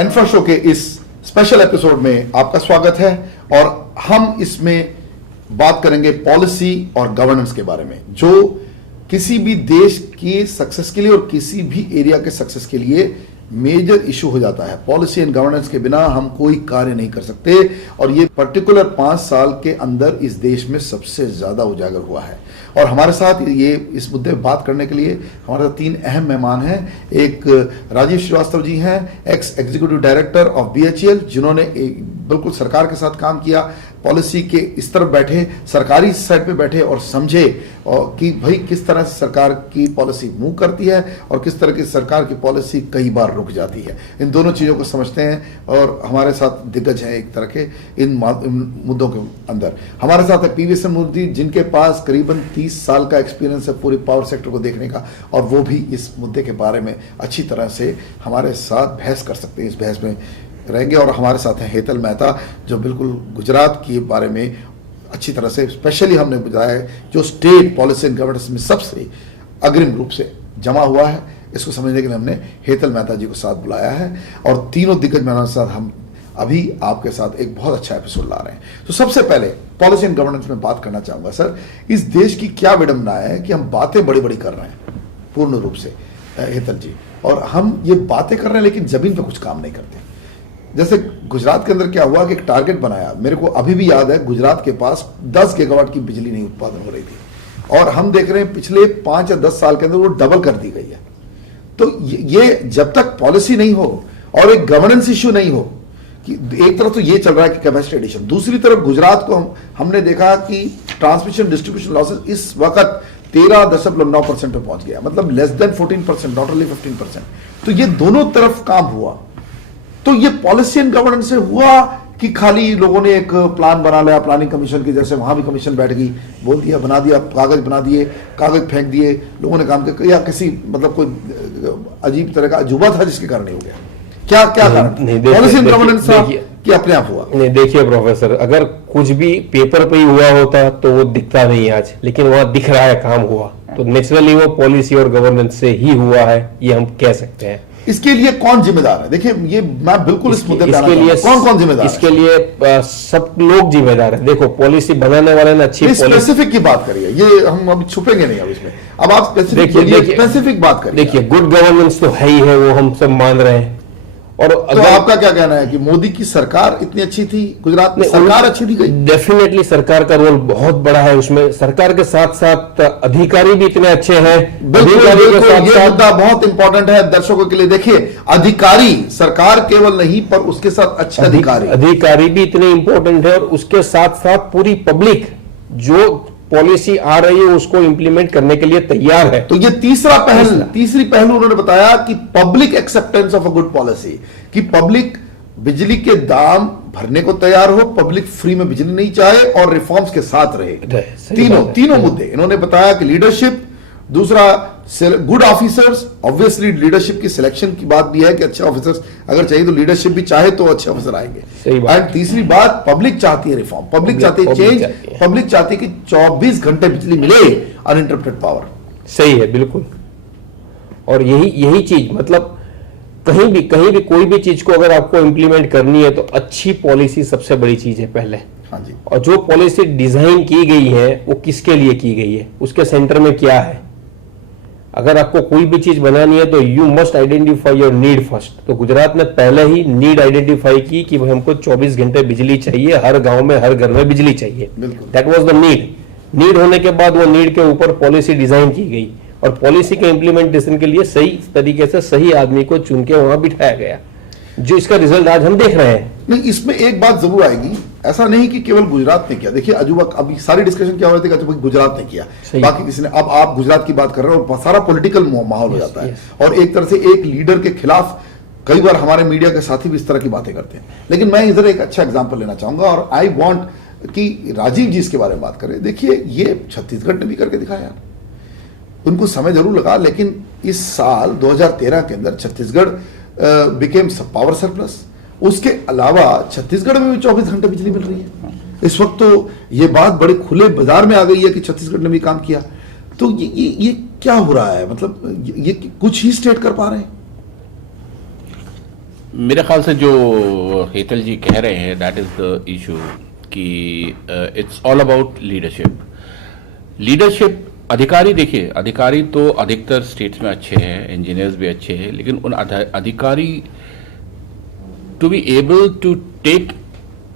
Infra show के इस special episode में आपका स्वागत है और हम इसमें बात करेंगे पॉलिसी और गवर्नेंस के बारे में, जो किसी भी देश की सक्सेस के लिए और किसी भी एरिया के सक्सेस के लिए मेजर इशू हो जाता है। पॉलिसी एंड गवर्नेंस के बिना हम कोई कार्य नहीं कर सकते और ये पर्टिकुलर 5 साल के अंदर इस देश में सबसे ज्यादा उजागर हुआ है। और हमारे साथ ये इस मुद्दे पर बात करने के लिए हमारे साथ 3 अहम मेहमान हैं। एक राजीव श्रीवास्तव जी हैं, x executive director of BHEL, जिन्होंने बिल्कुल सरकार के साथ काम किया, पॉलिसी के इस तरफ बैठे, सरकारी साइड पे बैठे और समझे और कि भाई किस तरह से सरकार की पॉलिसी मूव करती है और किस तरह की सरकार की पॉलिसी कई बार रुक जाती है। इन दोनों चीज़ों को समझते हैं और हमारे साथ दिग्गज हैं एक तरह के इन मुद्दों के अंदर। हमारे साथ है PV मूर्ति, जिनके पास करीबन 30 साल का एक्सपीरियंस है पूरे पावर सेक्टर को देखने का, और वो भी इस मुद्दे के बारे में अच्छी तरह से हमारे साथ बहस कर सकते हैं, इस बहस में रहेंगे। और हमारे साथ हैं हेतल मेहता, जो बिल्कुल गुजरात के बारे में अच्छी तरह से स्पेशली हमने बताया है, जो स्टेट पॉलिसी एंड गवर्नेंस में सबसे अग्रिम रूप से जमा हुआ है। इसको समझने के लिए हमने हेतल मेहता जी को साथ बुलाया है और तीनों दिग्गज मेहमानों के साथ हम अभी आपके साथ एक बहुत अच्छा एपिसोड ला रहे हैं। तो सबसे पहले पॉलिसी एंड गवर्नेंस में बात करना चाहूंगा। सर, इस देश की क्या विडंबना है कि हम बातें बड़ी बड़ी कर रहे हैं पूर्ण रूप से, हेतल जी, और हम ये बातें कर रहे हैं लेकिन जमीन पे कुछ काम नहीं करते। जैसे गुजरात के अंदर क्या हुआ कि एक टारगेट बनाया, मेरे को अभी भी याद है, गुजरात के पास 10 गीगावाट की बिजली नहीं उत्पादन हो रही थी और हम देख रहे हैं पिछले 5 या 10 साल के अंदर वो डबल कर दी गई है। तो ये जब तक पॉलिसी नहीं हो और एक गवर्नेंस इश्यू नहीं हो, कि एक तरफ तो ये चल रहा है कि कैपेसिटी एडिशन, दूसरी तरफ गुजरात को हमने देखा कि ट्रांसमिशन डिस्ट्रीब्यूशन लॉसेस इस वक्त 13.9% पे पहुंच गया, मतलब लेस देन 14%, नॉट ओनली 15%। तो ये दोनों तरफ काम हुआ। तो ये पॉलिसी एंड गवर्नेंस से हुआ कि खाली लोगों ने एक प्लान बना लिया, प्लानिंग कमीशन की जैसे वहां भी कमीशन बैठ गई, बोल दिया, बना दिया, कागज बना दिए, कागज फेंक दिए, लोगों ने काम किया, या किसी मतलब कोई अजीब तरह का अजूबा था जिसके कारण नहीं हो गया? क्या कारण पॉलिसी एंड गवर्नेंस कि अपने आप हुआ? नहीं, देखिए प्रोफेसर, अगर कुछ भी पेपर पे ही हुआ होता तो वो दिखता नहीं आज, लेकिन वहां दिख रहा है काम हुआ, तो नेचुरली वो पॉलिसी और गवर्नेंस से ही हुआ है, ये हम कह सकते हैं। इसके लिए कौन जिम्मेदार है? देखिए, ये मैं बिल्कुल इस मुद्दे इसके लिए कौन जिम्मेदार है? इसके लिए सब लोग जिम्मेदार है। देखो, पॉलिसी बनाने वाले ने अच्छी स्पेसिफिक की बात करिए, ये हम अभी छुपेंगे नहीं अब इसमें। अब आप स्पेसिफिक बात करिए। देखिए, गुड गवर्नेंस तो है ही है, वो हम सब मान रहे हैं। और तो आपका क्या कहना है कि मोदी की सरकार इतनी अच्छी थी, गुजरात में सरकार अच्छी थी? डेफिनेटली सरकार का रोल बहुत बड़ा है उसमें। सरकार के साथ साथ अधिकारी भी इतने अच्छे हैं। अधिकारी के साथ ये मुद्दा बहुत इंपॉर्टेंट है दर्शकों के लिए। देखिए, अधिकारी, सरकार केवल नहीं पर उसके साथ अच्छे अधिकारी भी इतने इंपॉर्टेंट है, और उसके साथ साथ पूरी पब्लिक जो पॉलिसी आ रही है उसको इंप्लीमेंट करने के लिए तैयार है। तो ये तीसरी पहलू उन्होंने बताया कि public acceptance of a good policy, कि पब्लिक बिजली के दाम भरने को तैयार हो, पब्लिक फ्री में बिजली नहीं चाहे और रिफॉर्म्स के साथ रहे। तीनों मुद्दे इन्होंने बताया कि लीडरशिप, दूसरा गुड ऑफिसर्स, ऑब्वियसली लीडरशिप की सिलेक्शन की बात भी है कि अच्छे ऑफिसर्स अगर चाहिए तो लीडरशिप भी चाहे तो अच्छे ऑफिसर आएंगे। एंड तीसरी बात, पब्लिक चाहती है रिफॉर्म, पब्लिक चाहती है चेंज, पब्लिक चाहती है कि 24 घंटे बिजली मिले, अनइंटरप्टेड पावर। सही है, बिल्कुल। और यही चीज, मतलब कहीं भी कोई भी चीज को अगर आपको इंप्लीमेंट करनी है तो अच्छी पॉलिसी सबसे बड़ी चीज है पहले। हाँ जी। और जो पॉलिसी डिजाइन की गई है वो किसके लिए की गई है, उसके सेंटर में क्या है। अगर आपको कोई भी चीज बनानी है तो you must identify your need first. तो गुजरात ने पहले ही नीड आइडेंटिफाई की कि हमको 24 घंटे बिजली चाहिए, हर गांव में, हर घर में बिजली चाहिए। दैट वाज द नीड होने के बाद वो नीड के ऊपर पॉलिसी डिजाइन की गई और पॉलिसी के इंप्लीमेंटेशन के लिए सही तरीके से सही आदमी को चुन के वहां बिठाया गया, जो इसका रिजल्ट आज हम देख रहे हैं। नहीं, इसमें एक बात जरूर आएगी, ऐसा नहीं कि केवल गुजरात ने किया। देखिए, अजूबा अभी सारी डिस्कशन क्या हो रही थी, गुजरात ने किया, बाकी किसी ने। अब आप गुजरात की बात कर रहे हो और सारा पॉलिटिकल माहौल हो जाता है और एक तरह से एक लीडर के खिलाफ कई बार हमारे मीडिया के साथी भी इस तरह की बातें करते हैं। लेकिन मैं इधर एक अच्छा एग्जाम्पल लेना चाहूंगा और आई वॉन्ट कि राजीव जी इसके बारे में बात करें। देखिए, ये छत्तीसगढ़ ने भी करके दिखाया, उनको समय जरूर लगा, लेकिन इस साल 2013 के अंदर छत्तीसगढ़ बिकेम पावर सरप्लस। उसके अलावा छत्तीसगढ़ में भी 24 घंटे बिजली मिल रही है इस वक्त। तो ये बात बड़े खुले बाजार में आ गई है कि छत्तीसगढ़ ने भी काम किया। तो ये क्या हो रहा है? मतलब ये कुछ ही स्टेट कर पा रहे हैं। मेरे ख्याल से जो हेतल जी कह रहे हैं दैट इज द इशू कि it's all about leadership. Leadership, अधिकारी, देखिए अधिकारी तो अधिकतर स्टेट्स में अच्छे हैं, इंजीनियर्स भी अच्छे हैं, लेकिन उन अधिकारी to be able to take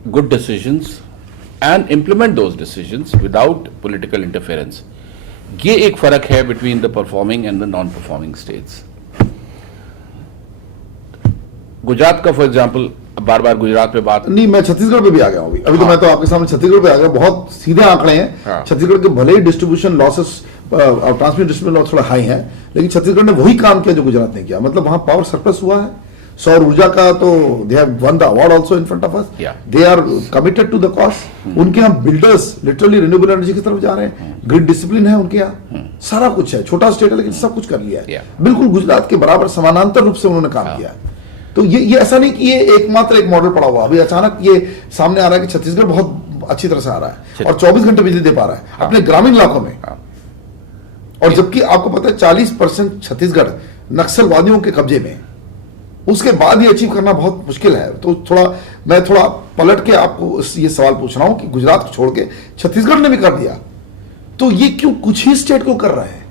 good decisions and implement those decisions without political interference, ये एक फर्क है between the performing and the non performing states. Gujarat का फॉर एग्जाम्पल, बार बार गुजरात पे बात नहीं, मैं छत्तीसगढ़ पे भी आ गया हूँ अभी तो हाँ। मैं तो आपके सामने छत्तीसगढ़ पे आ गया। बहुत सीधे आंकड़े हैं। हाँ। छत्तीसगढ़ के भले ही डिस्ट्रीब्यूशन लॉसेस और ट्रांसमिशन डिस्ट्रीब्यूशन लॉस थोड़ा हाई है, लेकिन छत्तीसगढ़ ने वही काम किया जो गुजरात ने किया। मतलब वहां पावर सरप्लस हुआ है। सौर ऊर्जा का तो they have won the award also in front of us. Yeah. They are committed to the cost. उनके यहाँ बिल्डर्स लिटरली रिन्यूएबल एनर्जी की तरफ जा रहे हैं। ग्रिड डिसिप्लिन है उनके यहाँ, सारा कुछ है। छोटा स्टेट है लेकिन सब कुछ कर लिया है। Yeah. बिल्कुल गुजरात के बराबर समानांतर रूप से उन्होंने काम किया है। तो ये ऐसा नहीं कि ये एकमात्र एक मॉडल पड़ा हुआ, अभी अचानक ये सामने आ रहा है कि छत्तीसगढ़ बहुत अच्छी तरह से आ रहा है और 24 घंटे बिजली दे पा रहा है अपने ग्रामीण इलाकों में। और जबकि आपको पता है 40% छत्तीसगढ़ नक्सलवादियों के कब्जे में, उसके बाद ये अचीव करना बहुत मुश्किल है। तो मैं थोड़ा पलट के आपको ये सवाल पूछ रहा हूं कि गुजरात को छोड़ के छत्तीसगढ़ ने भी कर दिया, तो ये क्यों कुछ ही स्टेट को कर रहा है?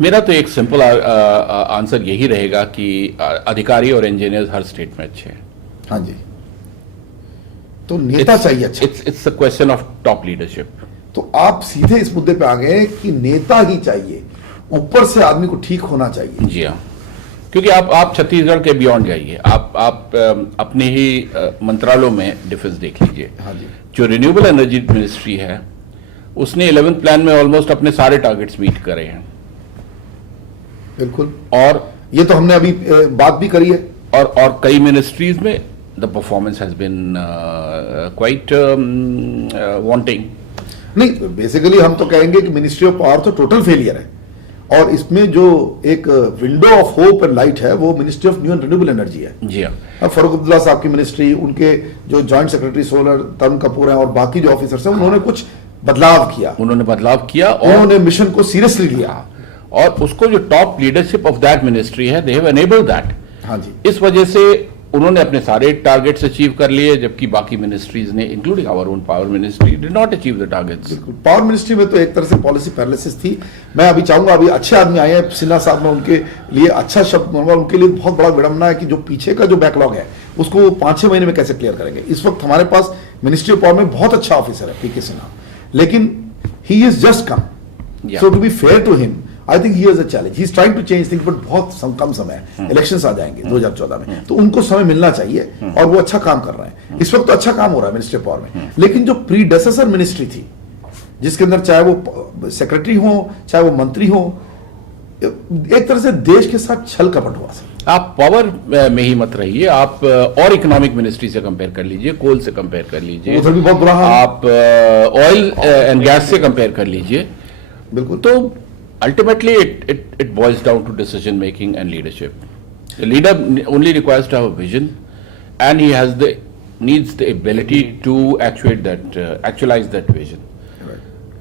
मेरा तो एक सिंपल आंसर यही रहेगा कि अधिकारी और इंजीनियर्स हर स्टेट में अच्छे हैं। हाँ जी, तो नेता चाहिए अच्छा। It's a question of top leadership. तो आप सीधे इस मुद्दे पे आ गए कि नेता ही चाहिए, ऊपर से आदमी को ठीक होना चाहिए। जी हाँ, क्योंकि आप छत्तीसगढ़ के बियॉन्ड जाइए, आप अपने ही मंत्रालयों में डिफरेंस देख लीजिए। हाँ जी। जो रिन्यूएबल एनर्जी मिनिस्ट्री है उसने 11th प्लान में ऑलमोस्ट अपने सारे टारगेट्स मीट करे हैं। बिल्कुल, और ये तो हमने अभी बात भी करी है। और कई मिनिस्ट्रीज में the performance has been quite wanting. नहीं, बेसिकली हम तो कहेंगे कि मिनिस्ट्री ऑफ पावर तो टोटल फेलियर है, और इसमें जो एक window of hope and light है वो ministry of new and renewable energy है। जी हाँ। अब फरूख अब्दुल्ला साहब की मिनिस्ट्री, उनके जो joint secretary solar Tarun Kapoor हैं और बाकी जो ऑफिसर्स हैं, उन्होंने कुछ बदलाव किया। उन्होंने बदलाव किया और उन्होंने मिशन को सीरियसली लिया। और उसको जो top leadership of that ministry है, दे हैव एनेबल्ड दैट। हाँ जी। इस वजह से उन्होंने अपने सारे टारगेट्स अचीव कर लिए, जबकि बाकी मिनिस्ट्रीज ने, including our own power ministry, did not achieve the targets. Power ministry में तो एक तरह से पॉलिसी पैरालिसिस थी। मैं अभी चाहूंगा, अभी अच्छे आदमी आए हैं सिन्हा साहब, में उनके लिए अच्छा शब्द बोलूंगा। उनके लिए बहुत बड़ा विडंबना है कि जो पीछे का जो बैकलॉग है उसको 5-6 महीने में कैसे क्लियर करेंगे। इस वक्त हमारे पास मिनिस्ट्री ऑफ पावर में बहुत अच्छा ऑफिसर है पीके सिन्हा, लेकिन he is just come, so to be fair to him I think he has a challenge. He is trying to change things, but बहुत कम समय है। इलेक्शंस आ जाएंगे 2014 में, तो उनको समय मिलना चाहिए और वो अच्छा काम कर रहे हैं। इस वक्त तो अच्छा काम हो रहा है मिनिस्ट्री ऑफ पावर में, लेकिन जो प्रीडेसेसर मिनिस्ट्री थी, जिसके अंदर चाहे वो सेक्रेटरी हो चाहे वो मंत्री हो, एक तरह से देश के साथ छल कपट हुआ। आप पावर में ही मत रहिए, आप और इकोनॉमिक मिनिस्ट्री से कंपेयर कर लीजिए, कोल से कंपेयर कर लीजिए, उधर भी बहुत बुरा हाल है। आप ऑयल एंड गैस से कंपेयर कर लीजिए। बिल्कुल। तो ultimately it boils down to decision making and leadership. The leader only requires to have a vision, and he needs the ability to actualize that vision.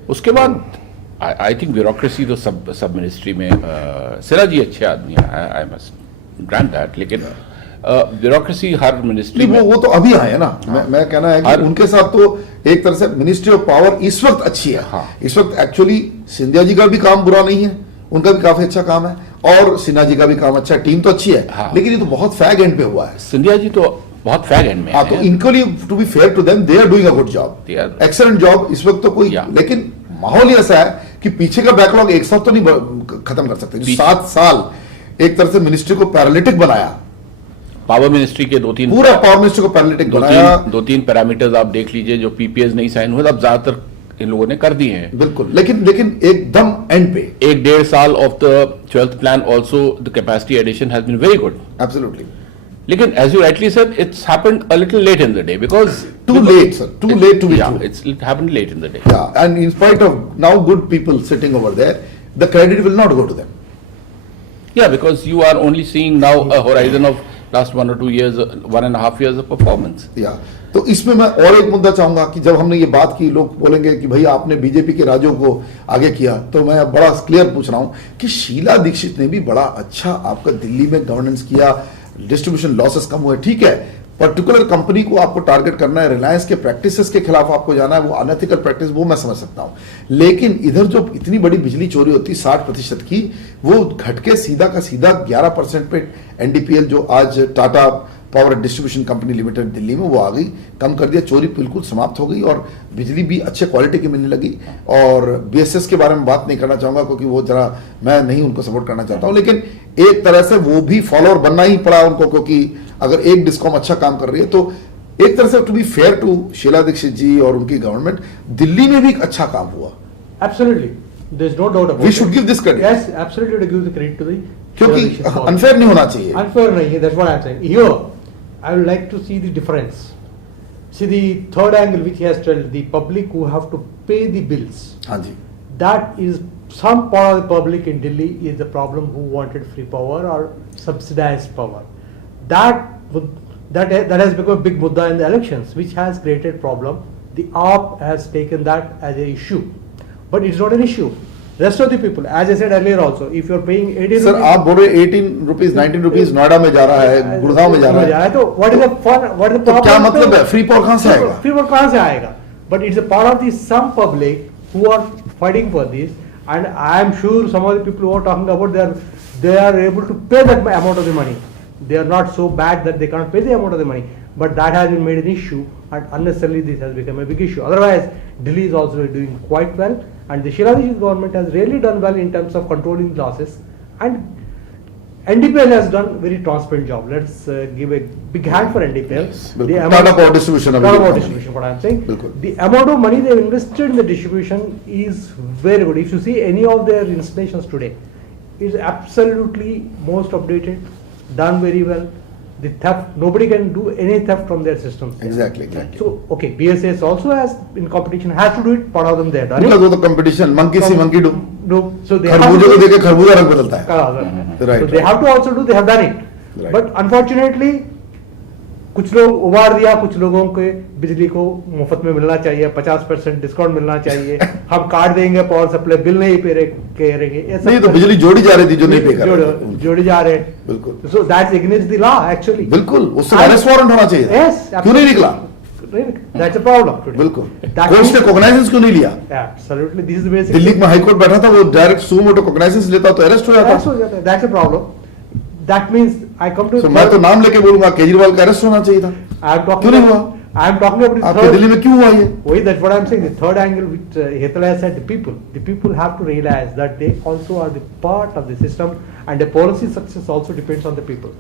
उसके बाद I think bureaucracy तो सब ministry में सिन्हा जी अच्छे आदमी हैं, I must grant that, लेकिन bureaucracy हर ministry में, वो तो अभी आए हैं ना। मैं कहना है कि उनके साथ तो एक तरह से मिनिस्ट्री ऑफ पावर इस वक्त अच्छी है। हाँ। इस वक्त एक्चुअली सिंधिया जी का भी काम बुरा नहीं है, उनका भी काफी अच्छा काम है, और सिन्हा जी का भी काम अच्छा है, टीम तो अच्छी है। हाँ। लेकिन ये तो बहुत फैग एंड पे हुआ है। सिंधिया जी तो बहुत फैग एंड में हाँ, तो हैं। इनको लिए to be fair to them, they are doing a good job, They are- excellent job. इस वक्त तो कोई, लेकिन माहौल ही ऐसा है कि पीछे का बैकलॉग एक साथ तो नहीं खत्म कर सकते। जो 7 साल एक तरह से मिनिस्ट्री को पैरालिटिक बनाया, पावर मिनिस्ट्री के पूरा पावर मिनिस्ट्री को पैरालिटिक बनाया। दो तीन पैरामीटर्स आप देख लीजिए, जो पीपीएस नहीं साइन हुए, अब ज्यादातर इन लोगों ने कर दिए हैं। बिल्कुल, लेकिन एकदम एंड पे 1.5 साल of the 12th plan also the capacity addition has been very good. Absolutely. लेकिन as you rightly said, it's happened a little late in the day, because Too late, sir. Too late to be true. It happened late in the day. Yeah, and in spite of now good people sitting over there, the credit will not go to them. Yeah, because you are only seeing now a horizon of last 1 or 2 years, 1.5 years of performance. Yeah. तो इसमें मैं और एक मुद्दा चाहूंगा कि जब हमने ये बात की, लोग बोलेंगे कि भाई आपने बीजेपी के राज्यों को आगे किया, तो मैं बड़ा क्लियर पूछ रहा हूं कि शीला दीक्षित ने भी बड़ा अच्छा आपका दिल्ली में गवर्नेंस किया, डिस्ट्रीब्यूशन लॉसेस कम हुए, ठीक है, पर्टिकुलर कंपनी को आपको टारगेट करना है, रिलायंस के प्रैक्टिसेस के खिलाफ आपको जाना है, वो अनएथिकल प्रैक्टिस, वो मैं समझ सकता हूं। लेकिन इधर जो इतनी बड़ी बिजली चोरी होती है 60% की, वो घट के सीधा का सीधा 11% पे एनडीपीएल जो आज Tata power distribution company limited Delhi में वो आ गई, कम कर दिया, चोरी बिल्कुल समाप्त हो गई और बिजली भी अच्छे क्वालिटी की मिलने लगी। और बीएसएस के बारे में बात नहीं करना चाहूंगा क्योंकि वो जरा मैं नहीं उनको सपोर्ट करना चाहता हूं, लेकिन एक तरह से वो भी फॉलोअर बनना ही पड़ा उनको, क्योंकि अगर एक डिस्कॉम अच्छा काम कर रही है तो एक तरह से to be fair to Sheila Dikshit ji और उनकी गवर्नमेंट, दिल्ली में भी एक अच्छा काम हुआ। Absolutely, there is no doubt about We it. should give this credit. Yes, absolutely to give the credit to the क्योंकि Sheila Dikshit government. अनफेयर नहीं होना चाहिए। Unfair nahi hai, that's what I'm saying. Here, I would like to see the difference. See the third angle which he has told, the public who have to pay the bills. हाँ जी, That is some part of the public in Delhi is the problem who wanted free power or subsidized power. That has become a big mudda in the elections, which has created problem. The AAP has taken that as an issue, but it's not an issue. Rest of the people, as I said earlier also, if you're paying 18 sir आप बोल रहे 18 rupees 19 rupees Noida में जा रहा है, गुड़गांव में जा रहा है, तो what is the fun, what is the तो problem? क्या मतलब है, फ्री पावर कहां से आएगा? Free power कहाँ से आएगा? But it's a part of the some public who are fighting for this, and I am sure some of the people who are talking about they are able to pay that amount of the money. They are not so bad that they can't pay the amount of the money, but that has been made an issue, and unnecessarily this has become a big issue. Otherwise, Delhi is also doing quite well, and the Sheila Dikshit government has really done well in terms of controlling losses, and NDPL has done very transparent job. Let's give a big hand for NDPL. बिल्कुल, Tata power distribution Tata Power distribution, what I am saying. बिल्कुल। The amount of money they have invested in the distribution is very good. If you see any of their installations today, it's absolutely most updated, done very well. The theft, nobody can do any theft from their systems. Exactly. So, okay, BSS also has, in competition, has to do it, part of them they have done Because it. वो तो competition monkey C monkey do, No, so they have खरबूजे को to, देखे खरबूजा रंग बदलता है। so Right. they have to also do, they have done it. Right. But unfortunately, कुछ लोग उबार दिया, कुछ लोगों के बिजली को मुफ्त में मिलना चाहिए, 50% डिस्काउंट मिलना चाहिए, हम काट देंगे, पावर सप्लाई बिल नहीं पे करेंगे, नहीं तो बिजली जोड़ी जा रही थी जो नहीं पे कर रहे थे। जोड़ी जा रहे हैं। बिल्कुल। So that's against the law actually. बिल्कुल, उससे अरेस्ट वारंट होना चाहिए था। Yes, क्यों नहीं निकला? That's a problem today. बिल्कुल, That कोर्ट means- ने कोग्नाइजेंस क्यों नहीं लिया? Absolutely, this is the basic. Delhi में हाई कोर्ट बैठा था, वो डायरेक्ट सू मोटो कोग्नाइजेंस लेता तो अरेस्ट हो That's जाता। what- That's a problem. That means I come to. तो मैं तो नाम लेके बोलूंगा, केजरीवाल का अरेस्ट होना चाहिए था। I'm talking क्यों नहीं about. हुआ? I am talking about the आपके third. दिल्ली में क्यों हुआ ये? Wait, that's what I'm saying. The third angle which Hetal has said, the people have to realize that they also are the part of the system, and the policy success also depends on the people,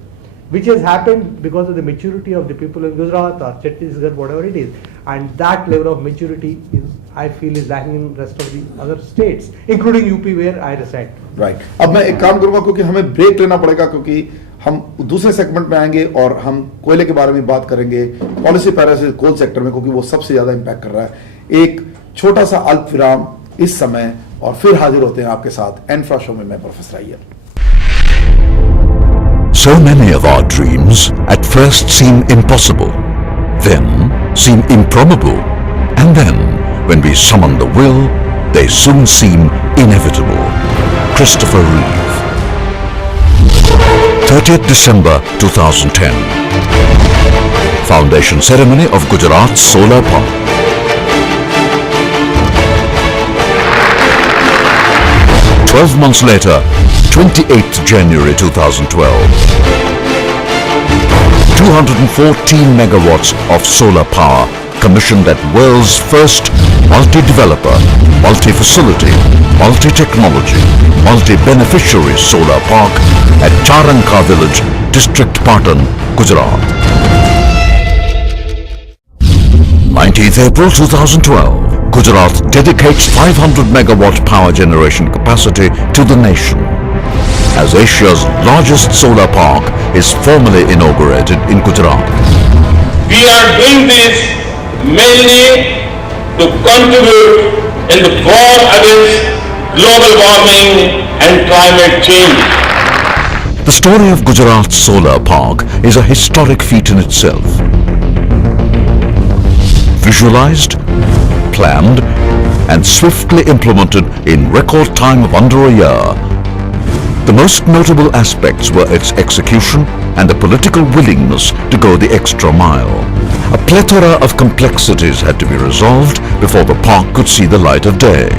which has happened because of the maturity of the people in Gujarat or Chhattisgarh, whatever it is, and that level of maturity is, I feel, is lacking in rest of the other states, including UP where I reside. Right, अब मैं एक काम करूंगा क्योंकि हमें break लेना पड़ेगा, क्योंकि हम दूसरे सेगमेंट में आएंगे और हम कोयले के बारे में बात करेंगे, पॉलिसी पैरासिस कोल सेक्टर में, क्योंकि वो सबसे ज्यादा इंपैक्ट कर रहा है। एक छोटा सा अल्प विराम इस समय और फिर हाजिर होते हैं आपके साथ एनफ्रा शो में। मैं professor Iyer. So many of our dreams at first seem impossible, then seem improbable, and then, when we summon the will, they soon seem inevitable. Christopher Reeve. 30th December 2010. Foundation ceremony of Gujarat Solar Park. Twelve months later, 28th January 2012. 214 megawatts of solar power commissioned at world's first multi-developer, multi-facility, multi-technology, multi-beneficiary solar park at Charanka village, District Patan, Gujarat. 19th April 2012, Gujarat dedicates 500 megawatt power generation capacity to the nation, as Asia's largest solar park is formally inaugurated in Gujarat. We are doing this mainly to contribute in the war against global warming and climate change. The story of Gujarat Solar Park is a historic feat in itself. Visualized, planned, and swiftly implemented in record time of under a year. The most notable aspects were its execution, and the political willingness to go the extra mile. A plethora of complexities had to be resolved before the park could see the light of day.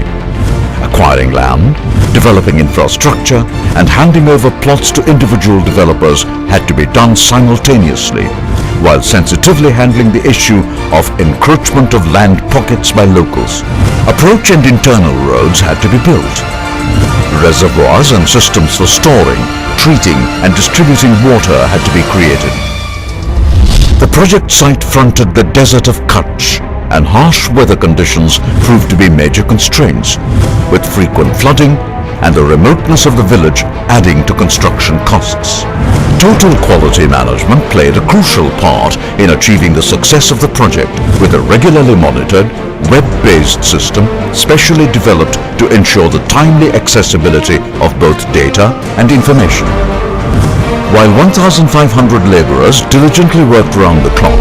Acquiring land, developing infrastructure, and handing over plots to individual developers had to be done simultaneously, while sensitively handling the issue of encroachment of land pockets by locals. Approach and internal roads had to be built. Reservoirs and systems for storing, treating, and distributing water had to be created. The project site fronted the desert of Kutch, and harsh weather conditions proved to be major constraints, with frequent flooding and the remoteness of the village adding to construction costs. Total quality management played a crucial part in achieving the success of the project, with a regularly monitored, web-based system specially developed to ensure the timely accessibility of both data and information. While 1,500 laborers diligently worked round the clock,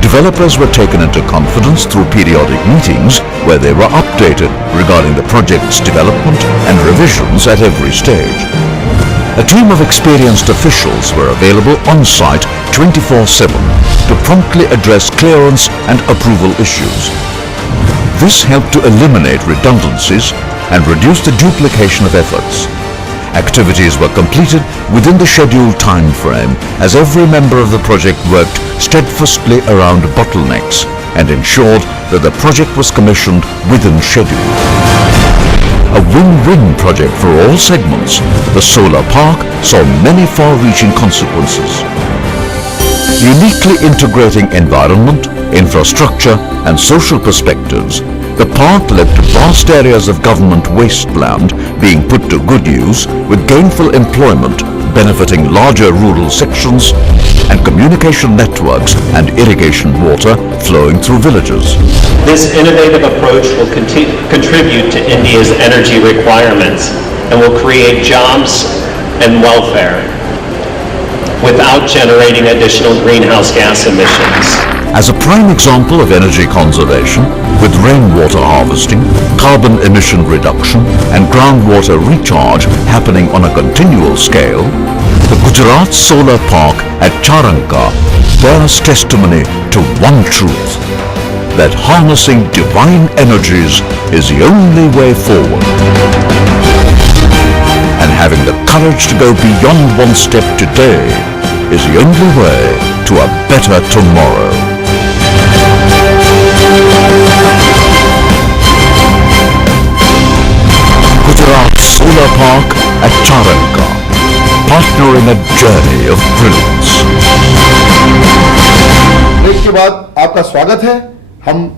developers were taken into confidence through periodic meetings where they were updated regarding the project's development and revisions at every stage. A team of experienced officials were available on-site 24/7 to promptly address clearance and approval issues. This helped to eliminate redundancies and reduce the duplication of efforts. Activities were completed within the scheduled time frame as every member of the project worked steadfastly around bottlenecks and ensured that the project was commissioned within schedule. A win-win project for all segments, the solar park saw many far-reaching consequences. Uniquely integrating environment, infrastructure, and social perspectives, the park led to vast areas of government wasteland being put to good use, with gainful employment benefiting larger rural sections and communication networks and irrigation water flowing through villages. This innovative approach will contribute to India's energy requirements and will create jobs and welfare without generating additional greenhouse gas emissions. As a prime example of energy conservation, with rainwater harvesting, carbon emission reduction, and groundwater recharge happening on a continual scale, the Gujarat Solar Park at Charanka bears testimony to one truth: that harnessing divine energies is the only way forward. And having the courage to go beyond one step today is the only way to a better tomorrow. Gujarat Solar Park at Charanka, partnering a journey of brilliance. Break के बाद आपका स्वागत है। हम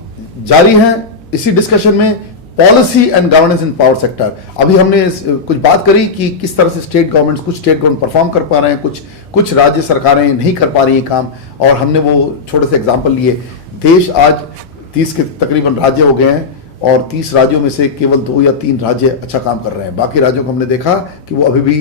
जारी हैं इसी discussion में policy and governance in power sector. अभी हमने कुछ बात करी कि किस तरह से कुछ स्टेट गवर्नमेंट परफॉर्म कर पा रहे हैं, कुछ राज्य सरकारें नहीं कर पा रही हैं काम, और हमने वो छोटे से एग्जांपल लिए। देश आज 30 के तकरीबन राज्य हो गए हैं और 30 राज्यों में से केवल 2 या 3 राज्य अच्छा काम कर रहे हैं। बाकी राज्यों को हमने देखा कि वो अभी भी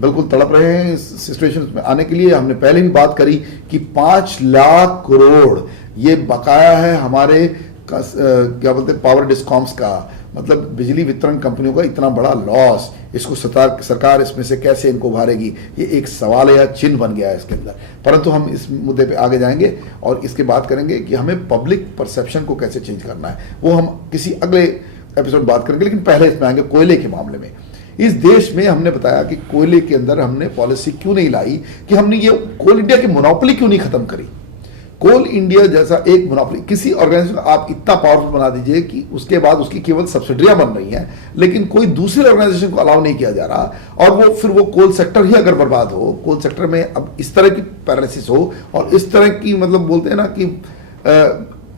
बिल्कुल तड़प रहे हैं इस सिचुएशन में आने के लिए। हमने पहले भी बात करी कि 5 लाख करोड़ ये बकाया है हमारे क्या बोलते हैं पावर डिस्कॉम्स का, मतलब बिजली वितरण कंपनियों का इतना बड़ा लॉस, इसको सरकार इसमें से कैसे इनको उभारेगी, ये एक सवाल या चिन्ह बन गया है इसके अंदर। परंतु हम इस मुद्दे पे आगे जाएंगे और इसके बात करेंगे कि हमें पब्लिक परसेप्शन को कैसे चेंज करना है, वो हम किसी अगले एपिसोड बात करेंगे। लेकिन पहले इसमें आएंगे कोयले के मामले में। इस देश में हमने बताया कि कोयले के अंदर हमने पॉलिसी क्यों नहीं लाई, कि हमने ये कोल इंडिया की मोनोपोली क्यों नहीं खत्म करी। कोल इंडिया जैसा एक मोनोपोली किसी ऑर्गेनाइजेशन को आप इतना पावरफुल बना दीजिए कि उसके बाद उसकी केवल सब्सिडियां बन रही हैं, लेकिन कोई दूसरे ऑर्गेनाइजेशन को अलाउ नहीं किया जा रहा, और वो फिर वो कोल सेक्टर ही अगर बर्बाद हो, कोल सेक्टर में अब इस तरह की पैरालिसिस हो और इस तरह की मतलब बोलते हैं ना कि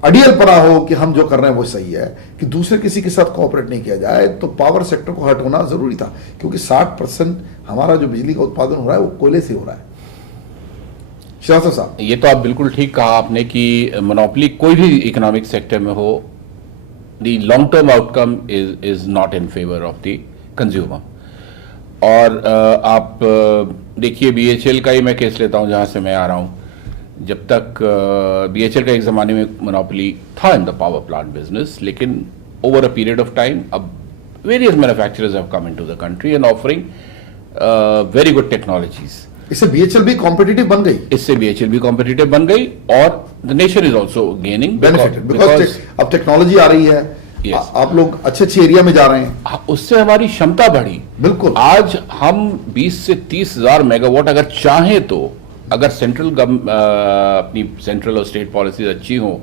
अडियल पना हो कि हम जो कर रहे हैं वो सही है, कि दूसरे किसी के साथ कोऑपरेट नहीं किया जाए, तो पावर सेक्टर को हट होना जरूरी था, क्योंकि 60% हमारा जो बिजली का उत्पादन हो रहा है वो कोयले से हो रहा है। श्रीवास्तव साहब, ये तो आप बिल्कुल ठीक कहा आपने कि मोनोपोली कोई भी इकोनॉमिक सेक्टर में हो, the long term outcome is not in favour of the consumer. और आप देखिए बीएचएल का ही मैं केस लेता हूं जहां से मैं आ रहा हूं। जब तक बीएचएल का एक ज़माने में मोनोपोली था in the power plant business, लेकिन over a period of time अब various manufacturers have come into the country and offering very good technologies. इससे बीएचएल भी कॉम्पिटिटिव बन गई, इससे बीएचएल भी कॉम्पिटिटिव बन गई और the nation is also gaining benefited because अब टेक्नोलॉजी आ रही है। Yes. आप लोग अच्छे अच्छे एरिया में जा रहे हैं, उससे हमारी क्षमता बढ़ी। बिल्कुल। आज हम 20 से 30 हजार मेगावाट अगर चाहें तो, अगर अपनी सेंट्रल और स्टेट पॉलिसीज अच्छी हो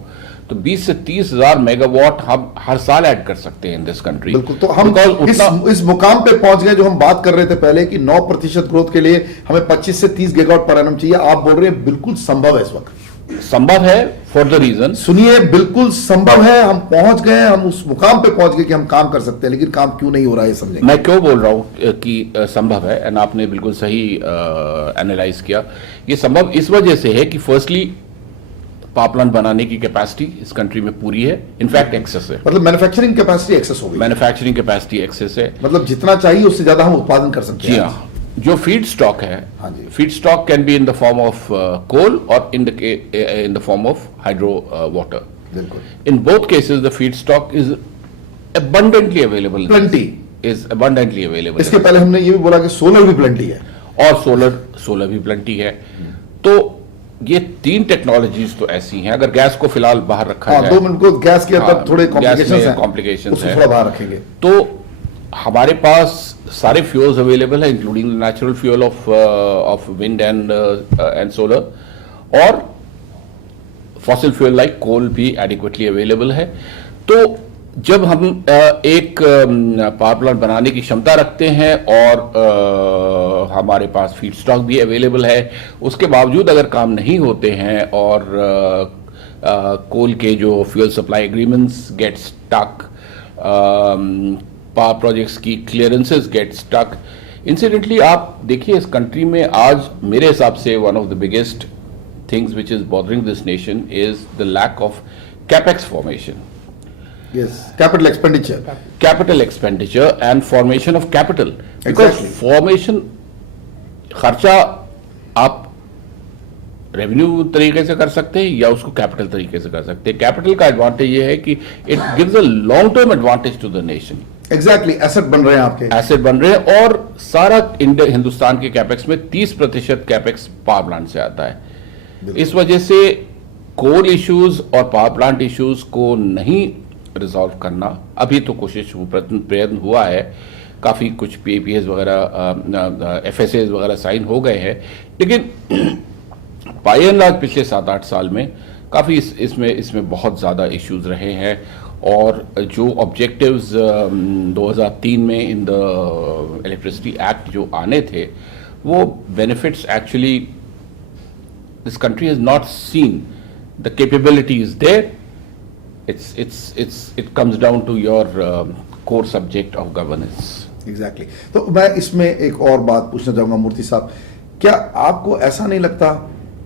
तो 20 से 30 हजार मेगावाट हम हर साल ऐड कर सकते हैं इन दिस कंट्री। बिल्कुल। तो हम इस मुकाम पे पहुंच गए जो हम बात कर रहे थे पहले कि 9% ग्रोथ के लिए हमें 25 से 30 गीगावाट पर एनम चाहिए। आप बोल रहे हैं बिल्कुल संभव है, इस वक्त संभव है फॉर द रीजन, सुनिए, बिल्कुल संभव है। हम पहुंच गए, हम उस मुकाम पे पहुंच गए कि हम काम कर सकते हैं, लेकिन काम क्यों नहीं हो रहा है समझेंगे। मैं क्यों बोल रहा हूं कि संभव है, एंड आपने बिल्कुल सही एनालाइज किया। ये संभव इस वजह से है कि फर्स्टली पावर प्लांट बनाने की कैपेसिटी इस कंट्री में पूरी है, इनफैक्ट एक्सेस है। मतलब मैन्युफैक्चरिंग कैपेसिटी एक्सेस हो गई, मैन्युफैक्चरिंग कैपेसिटी एक्सेस है, मतलब जितना चाहिए उससे ज्यादा हम उत्पादन कर सकते हैं। जी हाँ। जो फीड स्टॉक है, हाँ जी। Feedstock can be in the form of coal और in the form of hydro water. बिल्कुल। In both cases the feedstock is abundantly available, Plenty. is abundantly available। इसके पहले हमने ये भी बोला कि सोलर भी प्लेंटी है, और सोलर भी प्लेंटी है। तो ये 3 टेक्नोलॉजीज तो ऐसी हैं, अगर गैस को फिलहाल बाहर रखा हाँ, जाए, 2 मिनट को गैस के अंदर हाँ, थोड़े गैस कॉम्प्लिकेशंस में हैं, complications उसको हैं। थोड़ा बाहर रखेंगे। तो हमारे पास सारे फ्यूल्स अवेलेबल है, including natural fuel of wind and solar, और फॉसिल फ्यूल लाइक कोल भी एडिक्वेटली अवेलेबल है। तो जब हम एक पावर प्लांट बनाने की क्षमता रखते हैं और हमारे पास फीड स्टॉक भी अवेलेबल है, उसके बावजूद अगर काम नहीं होते हैं और कोल के जो fuel supply agreements get stuck, power projects की क्लियरेंसेस गेट स्टक। इंसिडेंटली आप देखिए इस कंट्री में आज मेरे हिसाब से one of the biggest things which is bothering this nation is the lack of capex formation. Yes, capital expenditure. Capital expenditure and formation of capital. Because Exactly. formation खर्चा आप रेवेन्यू तरीके से कर सकते हैं या उसको कैपिटल तरीके से कर सकते हैं। कैपिटल का एडवांटेज ये है कि it gives a long term advantage to the nation. Exactly, asset बन रहे हैं आपके। एसेट बन रहे हैं और सारा हिंदुस्तान के कैपेक्स में 30% कैपेक्स पावर प्लांट से आता है। इस वजह से कोल इश्यूज और पावर प्लांट इश्यूज को नहीं रिजॉल्व करना, अभी तो कोशिश प्रयत्न हुआ है, काफ़ी कुछ पीपीएस वगैरह एफएसएस वगैरह साइन हो गए हैं, लेकिन बाय एंड लार्ज पिछले 7-8 साल में काफ़ी इसमें बहुत ज़्यादा इश्यूज रहे हैं। और जो ऑब्जेक्टिव्स 2003 में इन द इलेक्ट्रिसिटी एक्ट जो आने थे, वो benefits actually this country has not seen the capabilities there. It comes down to your core subject of governance. Exactly. तो मैं इसमें एक और बात पूछना चाहूंगा मूर्ति साहब, क्या आपको ऐसा नहीं लगता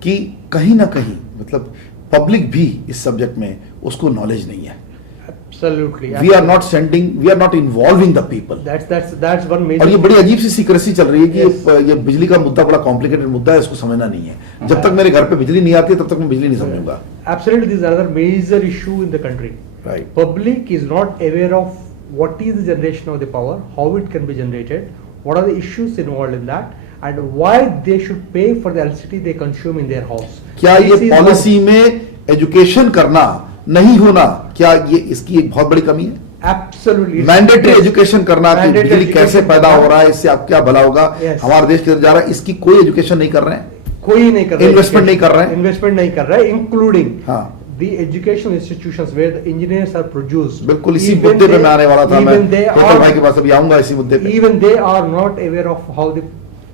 कि कहीं ना कहीं मतलब पब्लिक भी इस सब्जेक्ट में उसको नॉलेज नहीं है? Absolutely. We are not involving the people. That's one major. और ये बड़ी अजीब सी सीक्रेसी चल रही है कि Yes. ये बिजली का मुद्दा बड़ा कॉम्प्लिकेटेड मुद्दा है, इसको समझना नहीं है। जब तक मेरे घर पे बिजली नहीं आती तब तक मैं बिजली नहीं समझूंगा। Absolutely, this is another major issue in the country. Right. Public is not aware of what is the generation of the power, how it can be generated, what are the issues involved in that, and why they should pay for the electricity they consume in their house. क्या This ये is policy में education करना नहीं होना, क्या ये इसकी एक बहुत बड़ी कमी है? Absolutely. मैंडेटरी एजुकेशन करना कि Mandatory बिजली कैसे education पैदा करना। हो रहा है, इससे आप क्या भला होगा, Yes. हमारे देश किधर जा रहा है, इसकी कोई एजुकेशन नहीं कर रहे हैं, कोई नहीं कर रहा है, Investment नहीं कर रहा है। इन्वेस्टमेंट नहीं कर रहा है, इंक्लूडिंग हाँ। the educational institutions where the engineers are produced. बिल्कुल इसी Even मुद्दे पे they- मैं आने वाला था। मैं even they हेतल भाई के are पास अभी आऊंगा इसी मुद्दे पे। even they are not aware of how the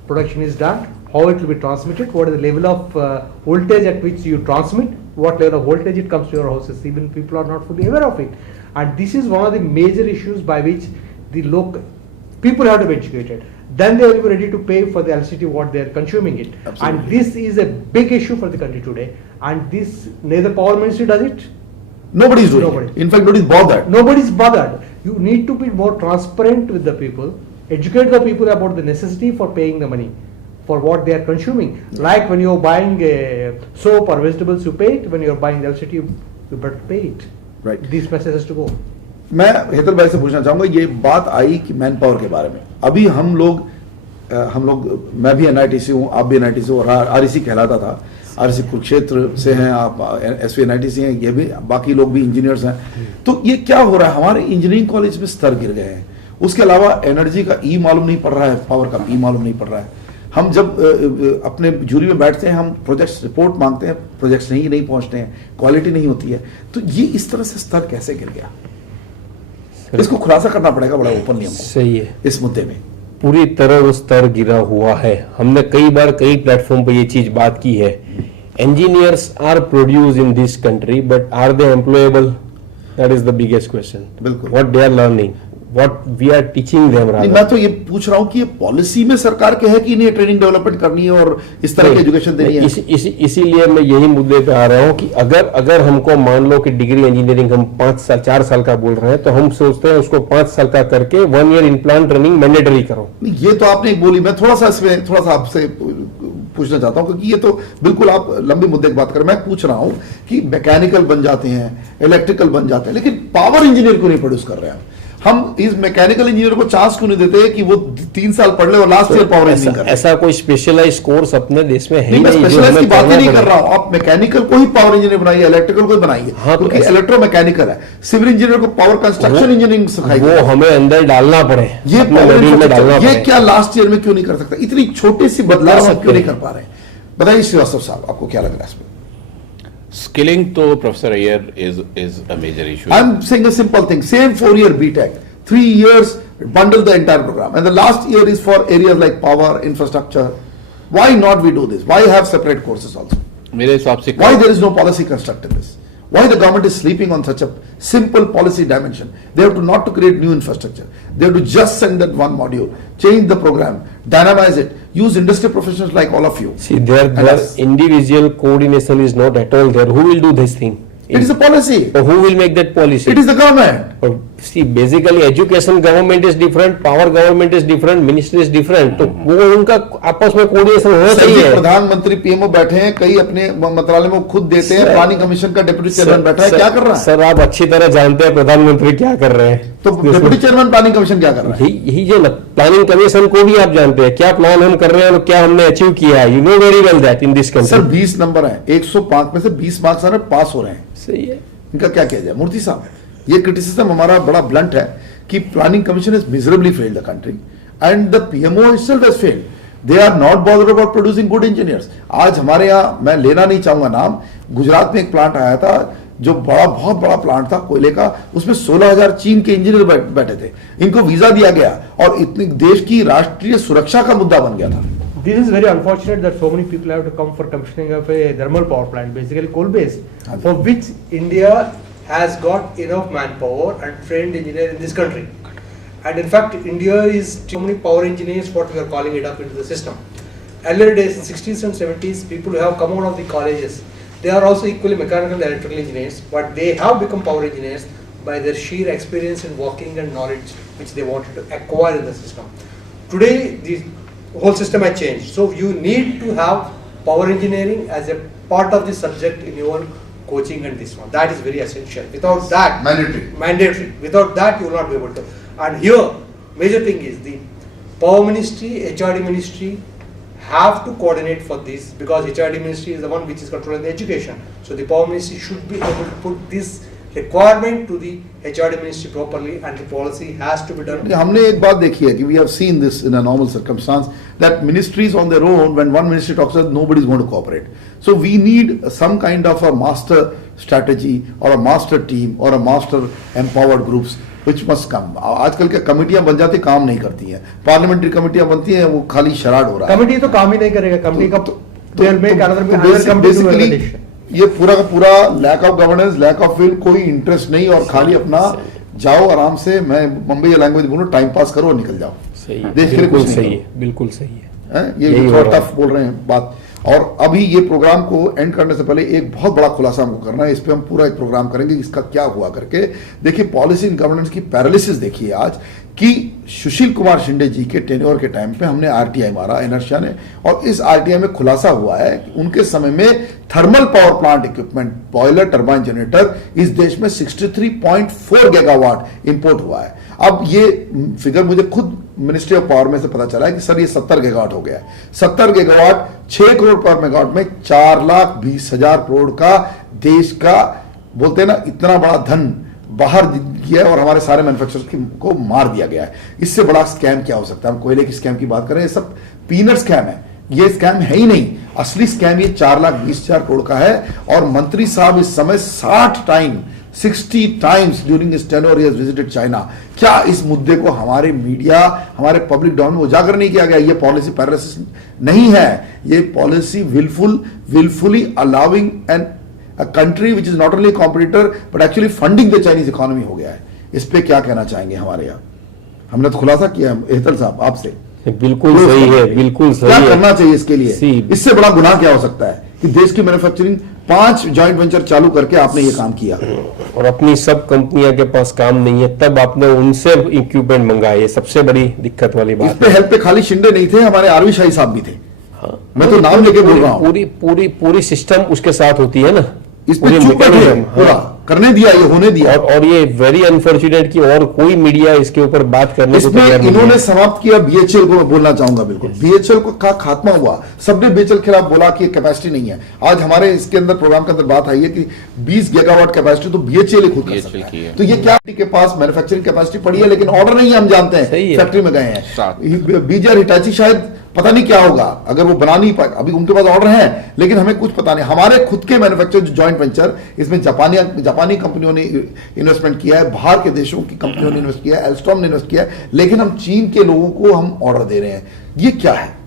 production is done, how it will be transmitted, what is the level of voltage at which you transmit, what level of voltage it comes to your houses. Even people are not fully aware of it, and this is one of the major issues by which the local people have to be educated. Then they will be ready to pay for the electricity what they are consuming it. Absolutely. And this is a big issue for the country today. And this neither power ministry does it. Nobody is doing Nobody. it. In fact, nobody is bothered. Nobody is bothered. You need to be more transparent with the people, educate the people about the necessity for paying the money for what they are consuming. Like when you are buying soap or vegetables, you pay it. When you are buying electricity, you better pay it. Right. This message has to go. मैं हेतल भाई से पूछना चाहूंगा, ये बात आई कि man power के बारे में, अभी हम लोग हम लोग, मैं भी NITC हूँ, आप भी NITC हो, और REC कहलाता था, REC कुरुक्षेत्र से हैं आप, SV NITC हैं, ये भी, बाकी लोग भी इंजीनियर्स हैं। तो ये क्या हो रहा है, हमारे इंजीनियरिंग कॉलेज में स्तर गिर गए हैं। उसके अलावा एनर्जी का ई मालूम नहीं पड़ रहा है, पावर का पी मालूम नहीं पड़ रहा है। हम जब अपने जूरी में बैठते हैं, हम प्रोजेक्ट्स रिपोर्ट मांगते हैं, प्रोजेक्ट्स नहीं पहुंचते हैं, क्वालिटी नहीं होती है। तो ये इस तरह से स्तर कैसे गिर गया, इसको खुलासा करना पड़ेगा बड़ा ओपनली हमको। सही है, इस मुद्दे में पूरी तरह वो स्तर गिरा हुआ है। हमने कई बार कई प्लेटफॉर्म पे ये चीज बात की है। Engineers are produce in this country, but are they employable? That is the biggest question. बिल्कुल। What they are learning, what we are teaching them. मैं तो ये पूछ रहा हूँ कि ये पॉलिसी में सरकार के है कि नहीं ट्रेनिंग डेवलपमेंट करनी है और इस तरह की एजुकेशन देनी है। इसीलिए मैं यही मुद्दे पे आ रहा हूँ कि अगर हमको मान लो कि डिग्री इंजीनियरिंग हम 4 साल का बोल रहे हैं, तो हम सोचते हैं उसको 5 साल का करके 1 year in plant training mandatory करो। ये तो आपने एक बोली, मैं थोड़ा सा आपसे पूछना चाहता हूं, क्योंकि ये तो बिल्कुल आप लंबे मुद्दे की बात कर, मैं पूछ रहा हूं कि मैकेनिकल बन जाते हैं, इलेक्ट्रिकल बन जाते हैं, लेकिन पावर इंजीनियर को नहीं प्रोड्यूस कर रहे हैं। हम इस मैकेनिकल इंजीनियर को चांस क्यों नहीं देते कि वो 3 साल पढ़ ले और लास्ट ईयर पावर इंजीनियर करे? ऐसा कोई स्पेशलाइज कोर्स अपने देश में है नहीं, मैं स्पेशलाइज की बात नहीं कर रहा हूं। आप मैकेनिकल को ही पावर इंजीनियर बनाइए, इलेक्ट्रिकल को ही बनाइए, क्योंकि इलेक्ट्रो मैकेनिकल है। सिविल इंजीनियर को पावर कंस्ट्रक्शन इंजीनियरिंग सिखाई, वो हमें अंदर डालना पड़े, ये क्या लास्ट ईयर में क्यों नहीं कर सकता? इतनी छोटी सी बदलाव आप क्यों नहीं कर पा रहे? बताइए श्रीवास्तव साहब, आपको क्या लग रहा है इसमें? स्किलिंग तो professor Iyer is a major issue. I am saying a simple thing, same 4-year BTech, 3 years bundle the entire program, and the last year is for areas like power, infrastructure. Why not we do this? Why have separate courses also? मेरे हिसाब से Why there is no policy construct in this? Why the government is sleeping on such a simple policy dimension? They have to not to create new infrastructure. They have to just send that one module, change the program, dynamize it, use industry professionals like all of you. See, their individual coordination is not at all there. Who will do this thing? It is a policy. So who will make that policy? It is the government. See, basically education government is different, power government is different, ministry is different. तो वो उनका आपस में coordination होना चाहिए। प्रधानमंत्री PMO बैठे हैं, कई अपने मंत्रालय में खुद देते हैं, प्लानिंग कमीशन का डिप्टी चेयरमैन बैठा है, क्या कर रहा है? सर आप अच्छी तरह जानते हैं प्रधानमंत्री क्या कर रहे हैं, तो डिप्टी चेयरमैन प्लानिंग कमीशन क्या कर रहा है? यही जो प्लानिंग कमीशन को भी आप जानते हैं क्या प्लान हम कर रहे हैं और क्या हमने अचीव किया है। You know very well that in this country. Sir 20 number है, 105 में से 20 मार्क्स आ रहे, पास हो रहे हैं। सही है, इनका क्या किया जाए? मूर्ति साहब, ये क्रिटिसिज्म हमारा बड़ा ब्लंट है कि planning commission is miserably failed the country and the PMO itself has failed. They are not bothered about producing good engineers. आज हमारे यहाँ, मैं लेना नहीं चाहूंगा नाम, गुजरात में एक प्लांट आया था जो बहुत बड़ा प्लांट था कोयले का, उसमें 16,000 चीन के इंजीनियर बैठे थे। इनको वीजा दिया गया और इतनी देश की राष्ट्रीय सुरक्षा का मुद्दा बन गया था। This is very unfortunate that so many people have to come for commissioning of a thermal power plant, basically coal based, for which India has got enough manpower and trained engineers in this country. And in fact, India is so many power engineers, what we are calling it up into the system. Earlier days, in 60s and 70s, people who have come out of the colleges, they are also equally mechanical and electrical engineers, but they have become power engineers by their sheer experience in working and knowledge which they wanted to acquire in the system. Today, the whole system has changed. So you need to have power engineering as a part of the subject in your coaching and this one. That is very essential. Without that, mandatory. Without that, you will not be able to. And here, major thing is the Power Ministry, HRD Ministry have to coordinate for this, because HRD Ministry is the one which is controlling the education. So the Power Ministry should be able to put this requirement to the HRD Ministry properly, and the policy has to be done. हमने एक बात देखी है कि we have seen this in a normal circumstance that ministries on their own, when one ministry talks, nobody is going to cooperate. So we need some kind of a master strategy or a master team or a master empowered groups which must come. आजकल के कमेटियां बन जाती, काम नहीं करती हैं, parliamentary कमेटियां बनती हैं, वो खाली शराड हो रहा है। कमेटी तो काम ही नहीं करेगा, कमेटी का बेसिकली ये पूरा का पूरा lack of governance, lack of will, कोई इंटरेस्ट नहीं, और खाली अपना जाओ आराम से, मैं मुंबई लैंग्वेज बोलूं, टाइम पास करो और निकल जाओ। सही है, देश के लिए कुछ नहीं सही है, बिल्कुल सही है। ये थोड़ा टफ बोल रहे हैं बात। और अभी ये प्रोग्राम को एंड करने से पहले एक बहुत बड़ा खुलासा हमको करना है, इस पे हम पूरा एक प्रोग्राम करेंगे इसका क्या हुआ करके। देखिए पॉलिसी इन गवर्नेंस की पैरालिसिस देखिए आज कि सुशील कुमार शिंदे जी के टेन्योर के टाइम पे हमने आरटीआई मारा इनर्शिया ने, और इस आरटीआई में खुलासा हुआ है कि उनके समय में thermal power plant equipment, boiler, turbine generator इस देश में 63.4 गीगावाट इंपोर्ट हुआ है। अब ये फिगर मुझे खुद मिनिस्ट्री ऑफ पावर में से पता चला है कि सर ये 70 गीगावाट हो गया है। 70 गीगावाट 6 करोड़ पर मेगावाट में 4,20,000 करोड़ का देश का, बोलते हैं ना, इतना बड़ा धन बाहर गया और हमारे सारे मैन्युफैक्चरर्स को मार दिया गया है। इससे बड़ा स्कैम क्या हो सकता है? हम कोयले की स्कैम की बात करें, ये सब पीनट स्कैम है, ये स्कैम है ही नहीं। असली स्कैम ये 4,20,000 करोड़ का है। और मंत्री साहब इस समय 60 times during his tenure he has visited China. क्या इस मुद्दे को हमारे मीडिया, हमारे पब्लिक डाउन में उजागर नहीं किया गया? ये पॉलिसी पैरालिसिस नहीं है, ये policy wilfully allowing and a country which is not only a competitor but actually funding the Chinese economy हो गया है। इस पे क्या कहना चाहेंगे हमारे यहाँ? हमने तो खुलासा किया हेतल साहब आपसे। बिल्कुल सही है, बिल्कुल सही क्या है। करना चाहिए इसके लिए? इससे बड़ा गुनाह क्या हो सकता है कि देश की मैन्युफैक्चरिंग 5 जॉइंट वेंचर चालू करके आपने ये काम किया और अपनी सब कंपनियां के पास काम नहीं है, तब आपने उनसे इक्विपमेंट मंगाए। ये सबसे बड़ी दिक्कत वाली इस बात पे है। हेल्प पे खाली शिंदे नहीं थे, हमारे आरवी शाही साहब भी थे। हाँ। मैं तो नाम लेके बोल रहा हूँ। पूरी सिस्टम उसके साथ होती है ना, इस पे पूरे चुप बैठे, mechanism, पूरा करने दिया, ये होने दिया। और ये वेरी अनफॉर्चुनेट कि और कोई मीडिया इसके ऊपर बात करने को इसमें तैयार नहीं इन्होंने है। समाप्त किया बीएचएल को। मैं बोलना चाहूंगा बिल्कुल, बीएचएल को का खात्मा हुआ। सबने बीएचएल के खिलाफ बोला कि कैपेसिटी नहीं है। आज हमारे इसके अंदर प्रोग्राम के अंदर बात आई है कि 20 गीगावाट कैपेसिटी तो बीएचएल ही खुद कर सकता है। तो ये क्या के पास मैन्युफैक्चरिंग कैपेसिटी पड़ी है लेकिन ऑर्डर नहीं है, हम जानते हैं, फैक्ट्री में गए हैं। बीजर हिटाची शायद पता नहीं क्या होगा अगर वो बना नहीं पाए, अभी उनके पास ऑर्डर है लेकिन हमें कुछ पता नहीं। हमारे खुद के मैन्युफैक्चर जो जॉइंट वेंचर, इसमें जापानी कंपनियों ने इन्वेस्टमेंट किया है, बाहर के देशों की कंपनियों ने इन्वेस्ट किया है, एल्स्टॉम ने इन्वेस्ट किया है, लेकिन हम चीन के लोगों को हम ऑर्डर दे रहे हैं। ये क्या है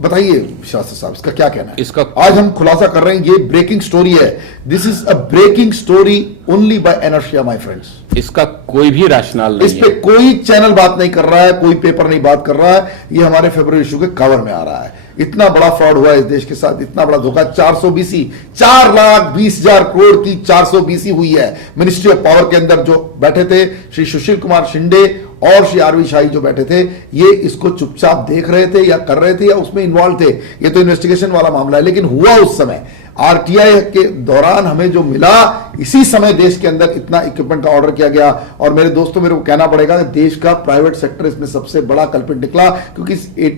बताइए शास्त्री साहब, इसका क्या कहना है? इसका आज हम खुलासा कर रहे हैं, ये ब्रेकिंग स्टोरी है। This is a breaking story only by inertia my friends. इसका कोई भी रैशनल नहीं इस पे कोई चैनल बात नहीं कर रहा है, कोई पेपर नहीं बात कर रहा है। ये हमारे फरवरी इशू के कवर में आ रहा है। इतना बड़ा फ्रॉड हुआ है इस देश के साथ, इतना बड़ा धोखा। 420 4,20,000 करोड़ की 420 हुई है। मिनिस्ट्री ऑफ पावर के अंदर जो बैठे थे श्री सुशील कुमार शिंदे और श्री आरवी शाही जो बैठे थे, ये इसको चुपचाप देख रहे थे या कर रहे थे या उसमें इन्वॉल्व थे। ये तो इन्वेस्टिगेशन वाला मामला है, लेकिन हुआ उस समय आरटीआई के दौरान हमें जो मिला, इसी समय देश के अंदर इतना इक्विपमेंट का ऑर्डर किया गया। और मेरे दोस्तों, मेरे को कहना पड़ेगा कि देश का प्राइवेट सेक्टर इसमें सबसे बड़ा कल्पित निकला, क्योंकि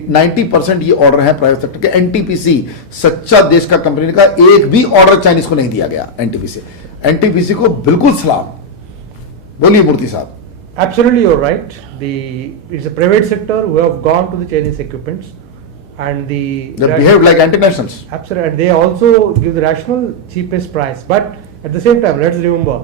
90% ये ऑर्डर है प्राइवेट सेक्टर के। एनटीपीसी सच्चा देश का कंपनी का, एक भी ऑर्डर चाइनीज को नहीं दिया गया। एनटीपीसी को बिल्कुल सलाम। बोलिए मूर्ति साहब। Absolutely, you're right. It's a private sector who have gone to the Chinese equipments, and They behaved like anti-nationals. absolutely, and they also give the rational cheapest price. But at the same time, let's remember,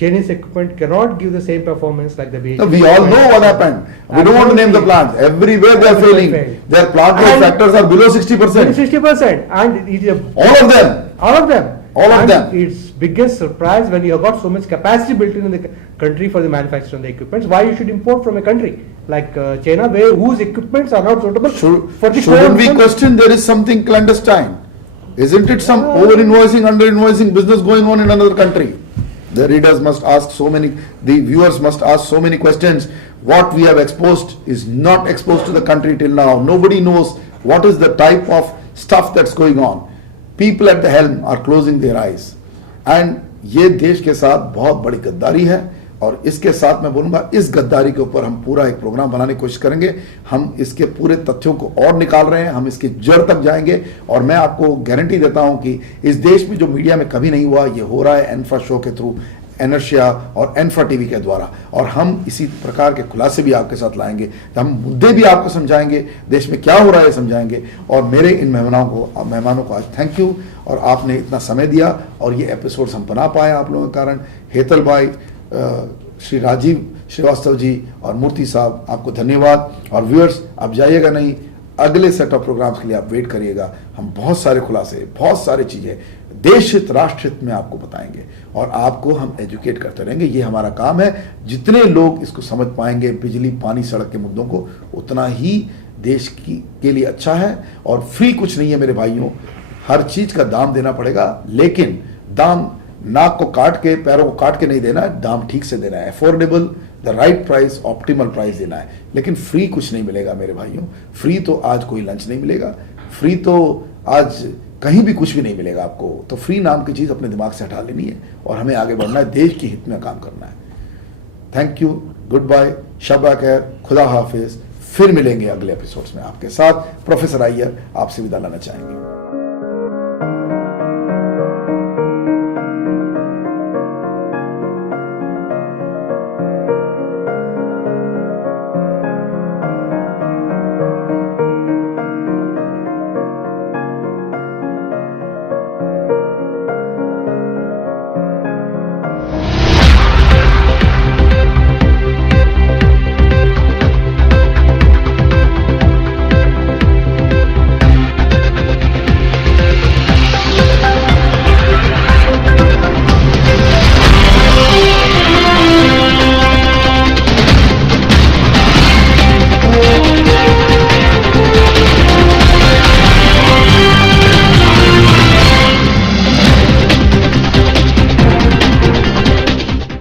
Chinese equipment cannot give the same performance like the BHP. So we all know what happened. We don't want to name the plants. Everywhere they are failing. Their plant load factors are below 60%. 60%, and it is All of them. all of them. All of And them. It's biggest surprise when you have got so much capacity built in the country for the manufacture of the equipments. Why you should import from a country like China, whose equipments are not suitable for the Shouldn't we core- question there is something clandestine? Isn't it some over-invoicing, under-invoicing business going on in another country? The readers must ask so many, the viewers must ask so many questions. What we have exposed is not exposed to the country till now. Nobody knows what is the type of stuff that's going on. People at the helm are closing their eyes. And ये देश के साथ बहुत बड़ी गद्दारी है, और इसके साथ मैं बोलूंगा इस गद्दारी के ऊपर हम पूरा एक प्रोग्राम बनाने की कोशिश करेंगे। हम इसके पूरे तथ्यों को और निकाल रहे हैं, हम इसकी जड़ तक जाएंगे, और मैं आपको गारंटी देता हूं कि इस देश में जो मीडिया में कभी नहीं हुआ, ये हो रहा है एनफा शो के थ्रू, एनर्शिया और एनफा टीवी के द्वारा। और हम इसी प्रकार के खुलासे भी आपके साथ लाएंगे, हम मुद्दे भी आपको समझाएंगे, देश में क्या हो रहा है समझाएंगे। और मेरे इन मेहमानों को आज थैंक यू, और आपने इतना समय दिया, और ये एपिसोड्स हम बना पाए आप लोगों के कारण। हेतल भाई, श्री राजीव श्रीवास्तव जी और मूर्ति साहब, आपको धन्यवाद। और व्यूअर्स, आप जाइएगा नहीं, अगले सेट ऑफ प्रोग्राम्स के लिए आप वेट करिएगा। हम बहुत सारे खुलासे, बहुत सारी चीजें देश हित राष्ट्र हित में आपको बताएंगे, और आपको हम एजुकेट करते रहेंगे। ये हमारा काम है। जितने लोग इसको समझ पाएंगे, बिजली, पानी, सड़क के मुद्दों को, उतना ही देश के लिए अच्छा है। और फ्री कुछ नहीं है मेरे भाइयों, हर चीज का दाम देना पड़ेगा, लेकिन दाम नाक को काट के, पैरों को काट के नहीं देना है, दाम ठीक से देना है। Affordable, the right price, optimal price देना है। लेकिन फ्री कुछ नहीं मिलेगा मेरे भाइयों, फ्री तो आज कोई लंच नहीं मिलेगा, फ्री तो आज कहीं भी कुछ भी नहीं मिलेगा आपको। तो फ्री नाम की चीज अपने दिमाग से हटा लेनी है और हमें आगे बढ़ना है, देश के हित में काम करना है। थैंक यू, गुड बाय, शब खैर, खुदा हाफिज। फिर मिलेंगे अगले एपिसोड्स में आपके साथ। प्रोफेसर अय्यर आपसे विदा लेना चाहेंगे।